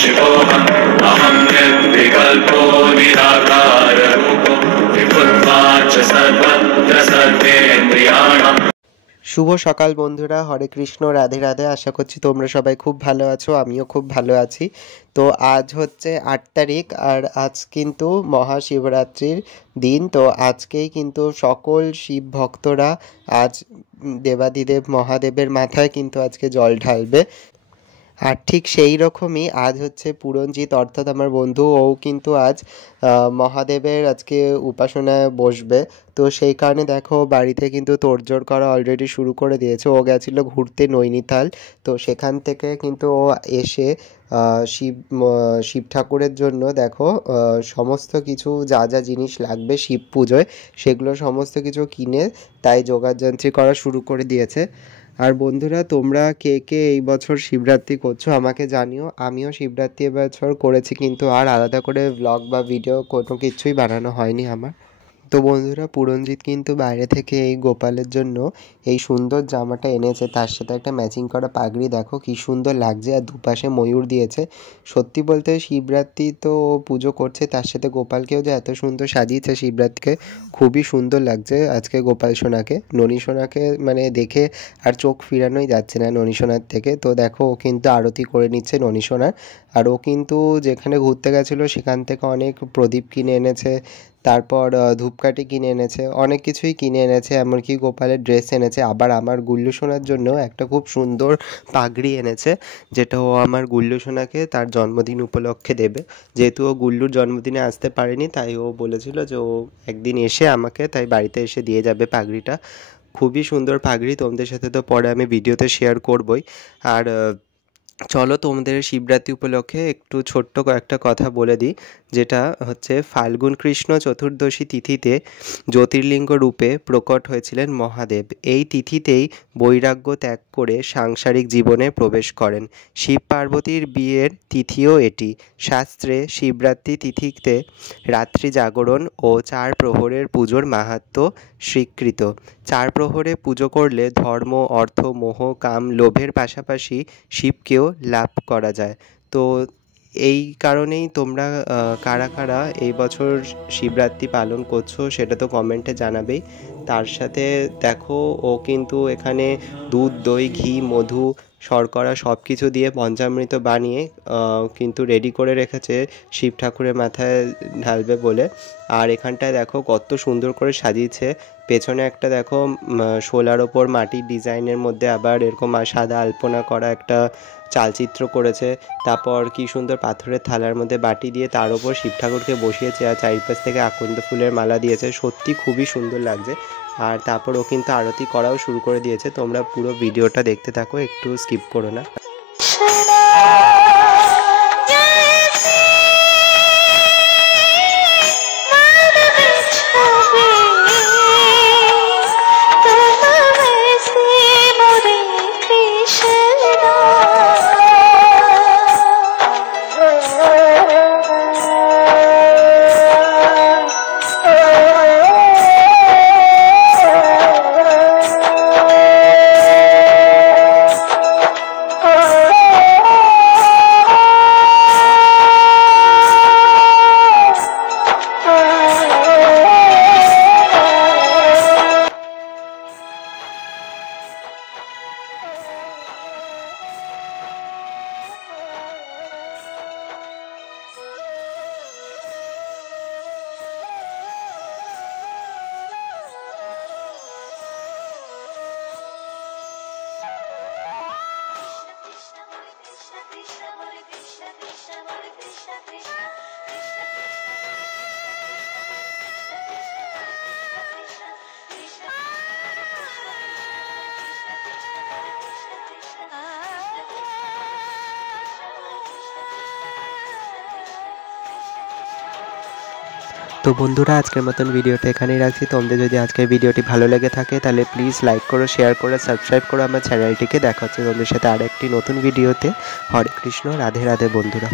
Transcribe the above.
शिवोऽहम् अहं निर्विकल्पो निराकाररूपो विभुत्वाच्च सर्वत्र सर्वेन्द्रियाणाम्। শুভ সকাল বন্ধুরা, হরে কৃষ্ণ, রাধে রাধে। আশা করছি তোমরা সবাই খুব ভালো আছো, আমিও খুব ভালো আছি। তো আজ হচ্ছে 8 তারিখ, আর আজ কিন্তু মহাশিবরাত্রির দিন। তো আজকেই কিন্তু সকল শিব ভক্তরা আজ দেবাদিদেব মহাদেবের মাথায় কিন্তু আজকে জল ঢালবে। আর ঠিক সেই রকমই আজ হচ্ছে পুরঞ্জিত, অর্থাৎ আমার বন্ধু, ও কিন্তু আজ মহাদেবের আজকে উপাসনায় বসবে। তো সেই কারণে দেখো বাড়িতে কিন্তু তোড়জোড় করা অলরেডি শুরু করে দিয়েছে। ও গেছিলো ঘুরতে নৈনিতাল, তো সেখান থেকে কিন্তু ও এসে শিব ঠাকুরের জন্য দেখো সমস্ত কিছু যা যা জিনিস লাগবে শিব পুজোয় সেগুলো সমস্ত কিছু কিনে তাই জোগাড়যন্ত্রী করা শুরু করে দিয়েছে। আর বন্ধুরা, তোমরা কে কে এই বছর শিবরাত্রি করছো আমাকে জানিও। আমিও শিবরাত্রি এবছর করেছি, কিন্তু আর আলাদা করে ব্লগ বা ভিডিও কোনো কিছুই বানানো হয়নি আমার। তো বন্ধুরা, পুরঞ্জিত কিন্তু বাইরে থেকে এই গোপালের জন্য এই সুন্দর জামাটা এনেছে, তার সাথে একটা ম্যাচিং করা পাগড়ি দেখো কি সুন্দর লাগছে, আর দুপাশে ময়ূর দিয়েছে। সত্যি বলতে শিবরাত্রি তো পুজো করছে, তার সাথে গোপালকেও যে এত সুন্দর সাজিয়েছে শিবরাত্রিকে, খুবই সুন্দর লাগছে আজকে গোপাল সোনাকে। ননী সোনাকে মানে দেখে আর চোখ ফিরানোই যাচ্ছে না ননী সোনার থেকে। তো দেখো ও কিন্তু আরতি করে নিচ্ছে ননী সোনার। আর ও কিন্তু যেখানে ঘুরতে গেছিলো সেখান থেকে অনেক প্রদীপ কিনে এনেছে, তারপর ধূপকাঠি কিনে এনেছে, অনেক কিছুই কিনে এনেছে, এমনকি গোপালের ড্রেস এনেছে। আবার আমার গুল্লু সোনার জন্য একটা খুব সুন্দর পাগড়ি এনেছে, যেটা ও আমার গুল্লু সোনাকে তার জন্মদিন উপলক্ষে দেবে। যেহেতু ও গুল্লুর জন্মদিনে আসতে পারেনি, তাই ও বলেছিল যে ও একদিন এসে আমাকে তাই বাড়িতে এসে দিয়ে যাবে পাগড়িটা। খুবই সুন্দর পাগড়ি, তোমাদের সাথে তো পরে আমি ভিডিওতে শেয়ার করবই। আর চলো তোমাদের শিবরাত্রি উপলক্ষে একটু ছোট্ট কয়েকটা কথা বলে দিই, যেটা হচ্ছে ফাল্গুন কৃষ্ণ চতুর্দশী তিথিতে জ্যোতির্লিঙ্গ রূপে প্রকট হয়েছিলেন মহাদেব। এই তিথিতেই বৈরাগ্য ত্যাগ করে সাংসারিক জীবনে প্রবেশ করেন। শিব পার্বতীর বিয়ের তিথিও এটি। শাস্ত্রে শিবরাত্রি তিথিতে রাত্রি জাগরণ ও 4 প্রহরের পুজোর মাহাত্ম্য স্বীকৃত। 4 প্রহরে পুজো করলে ধর্ম, অর্থ, মোহ, কাম, লোভের পাশাপাশি শিবকেও লাভ করা যায়। তো এই কারণেই তোমরা কারা কারা এই বছর শিবরাত্রি পালন করছো সেটা তো কমেন্টে জানাবেই। তার সাথে দেখো ও কিন্তু এখানে দুধ, দই, ঘি, মধু, শর্করা সব কিছু দিয়ে পঞ্চামৃত বানিয়ে কিন্তু রেডি করে রেখেছে শিব ঠাকুরের মাথায় ঢালবে বলে। আর এখানটায় দেখো কত সুন্দর করে সাজিয়েছে। পেছনে একটা দেখো শোলার ওপর মাটির ডিজাইনের মধ্যে আবার এরকম সাদা আলপনা করা একটা চালচিত্র করেছে। তারপর কি সুন্দর পাথরের থালার মধ্যে বাটি দিয়ে তার ওপর শিব ঠাকুরকে বসিয়েছে, আর চারিপাশ থেকে আকন্দ ফুলের মালা দিয়েছে। সত্যি খুবই সুন্দর লাগছে। আর তারপর ও কিন্তু আরতি করাও শুরু করে দিয়েছে। তোমরা পুরো ভিডিওটা দেখতে থাকো, একটু স্কিপ করো না। তো বন্ধুরা, আজকের মতন ভিডিওটা এখানেই রাখছি। তোমাদের যদি আজকের ভিডিওটি ভালো লেগে থাকে তাহলে প্লিজ লাইক করো, শেয়ার করো, সাবস্ক্রাইব করো আমার চ্যানেলটিকে। দেখা হচ্ছে তোমাদের সাথে আর একটি নতুন ভিডিওতে। হরে কৃষ্ণ, রাধে রাধে বন্ধুরা।